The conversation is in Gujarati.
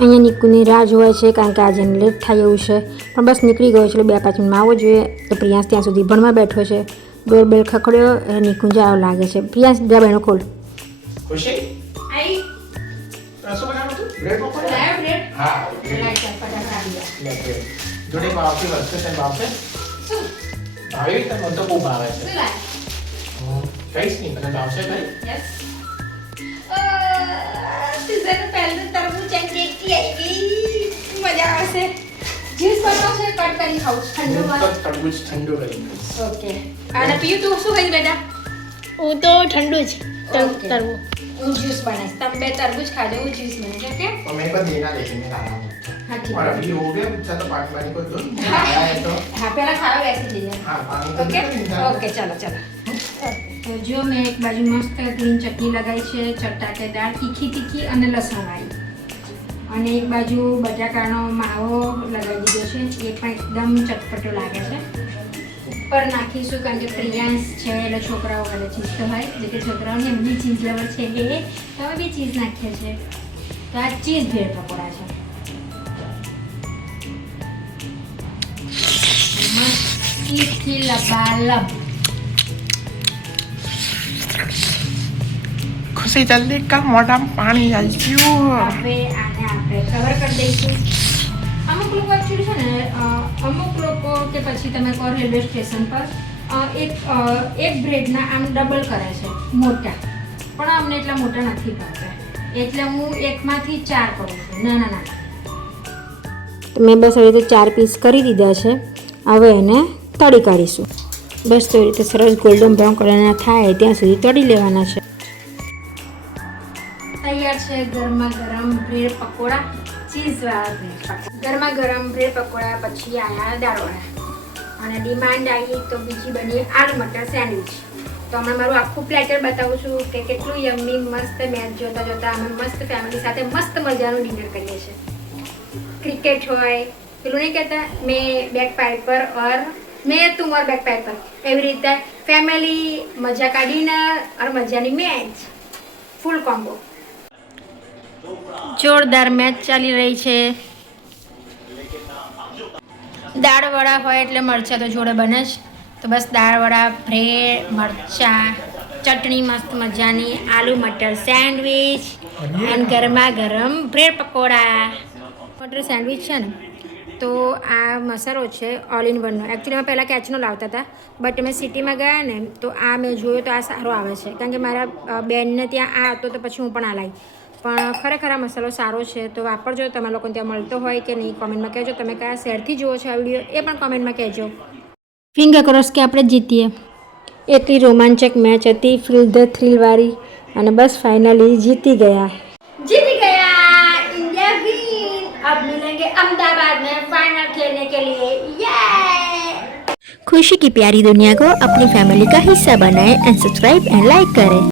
અહીંયા નિકુની રાહ જોવાય છે કારણ કે આજે લેટ થાય એવું છે, પણ બસ નીકળી ગયો છે એટલે 2-5 મિનિટમાં આવવો જોઈએ. તો પ્રિયાંશ ત્યાં સુધી ભણવા બેઠો છે. ડોરબેલ ખખડ્યો અને નિકુંજ આવો લાગે છે. પ્રિયાંશ જા બેનો ખોલ. ખુશી આઈ રસો બનાવો તું બ્રેડ પકોડા લાયો બ્રેડ હા લાઈટ ફટાફટ આવી ગયા લે બ્રેડ જોડે બાવથી વસ્તુ તને ભાવશે શું ભાવે તને મને તો બહુ ભાવે છે શું લાય કઈશ નહીં તને ભાવશે ભાઈ યસ સીઝન પહેલું તરબૂચ એન્ડ ટેસ્ટી આવી ગઈ મજા આવશે જ્યુસ બનાવશે કટ કરી ખાવું ઠંડુ માં તરબૂચ ઠંડુ કરી ઓકે અને પીયું તું શું ખાઈ બેટા હું તો ઠંડુ જ Okay. તરવું હું જ્યુસ બનાવીશ તમે બે તરબૂચ ખાજો હું જ્यूस बनाऊंगी ओके और मैं को देना देखेंगे खाना हाँ ठीक और है अभी हो गया अच्छा तो पानी वानी को दो आया है तो हाँ पहला खाओ वैसे लीजिए हाँ पानी को ओके दो ना ओके चलो चलो તો જો મેં એક બાજુ મસ્ત ગ્રીન ચટણી લગાવી છે ચટાકેદાર તીખી તીખી અને લસણવાળી અને એક બાજુ બટાકાનો માવો લગાવી દીધો છે એ પણ એકદમ ચટપટો લાગે છે ઉપર નાખીશું કારણ કે પ્રિયાંશ છે એટલે છોકરાઓ વાળે ચીઝ તો હોય એટલે કે છોકરાઓને એમની ચીઝ લવર છે એ તમે બી ચીઝ નાખીએ છે તો આ ચીઝ બ્રેડ પકોડા છે મસ્તીથી લબાલબ खुशी जल्दी का मोटा पानी आई क्यों હવે આને આપણે કવર કરી દઈશું અમુક લોકો એકચ્યુઅલી છે ને અમુક લોકો કે પછી તમે કહો રેલવે સ્ટેશન પર એક બ્રેડના આમ ડબલ કરે છે મોટા પણ અમને એટલા મોટા નથી ભાવતા એટલે હું એકમાંથી 4 કરું છું નાના નાના તો મેં બસ આવી રીતે 4 પીસ કરી દીધા છે. હવે એને તળી કાઢીશું. બસ તો એ રીતે સરસ ગોલ્ડન બ્રાઉન કલરના થાય ત્યાં સુધી તળી લેવાના છે. તૈયાર છે ગરમા ગરમ બ્રેડ પકોડા ચીઝવાળા બ્રેડ પકોડા ગરમા ગરમ બ્રેડ પકોડા પછી આયા દાળવાળા અને ડિમાન્ડ આવી તો બીજી બની આલુ મટર સેન્ડવિચ તો હમણાં મારું આખું પ્લેટર બતાવું છું કે કેટલું યમ્મી મસ્ત મેચ જોતા જોતા અમે મસ્ત ફેમિલી સાથે મસ્ત મજાનું ડિનર કરીએ છીએ. ક્રિકેટ હોય પેલું નહીં કહેતા મેં બેક પાઇપર ઓર મેં તું ઓર બેક પાઇપર એવી રીતે ફેમિલી મજા કાઢીને ઓર મજાની મેચ ફૂલ કોમ્બો જોરદાર મેચ ચાલી રહી છે. દાળવડા હોય એટલે મરચાં તો જોડે બને જ તો બસ દાળવડા બ્રેડ મરચાં ચટણી મસ્ત મજાની આલુ મટર સેન્ડવિચ અને ગરમા ગરમ બ્રેડ પકોડા મટર સેન્ડવિચ છે ને તો આ મસાલો છે ઓલ ઇન વનનો એકચ્યુઅલી અમે પહેલાં કેચનો લાવતા હતા બટ અમે સિટીમાં ગયા ને તો આ મેં જોયું તો આ સારો આવે છે કારણ કે મારા બેનને ત્યાં આ હતો તો પછી હું પણ આ લાવી પણ ખરેખર આ મસાલો સારો છે તો વાપરજો તમે લોકોને ત્યાં મળતો હોય કે નહીં કોમેન્ટમાં કહેજો તમે કયા શહેરથી જુઓ છો આ વિડીયો એ પણ કોમેન્ટમાં કહેજો. ફિંગર ક્રોસ કે આપણે જીતીએ એટલી રોમાંચક મેચ હતી ફીલ ધ થ્રિલવાળી અને બસ ફાઇનલી જીતી ગયા इंडिया विन अब मिलेंगे अहमदाबाद में फाइनल खेलने के लिए ये खुशी की प्यारी दुनिया को अपनी फैमिली का हिस्सा बनाएं एंड सब्सक्राइब एंड लाइक करें.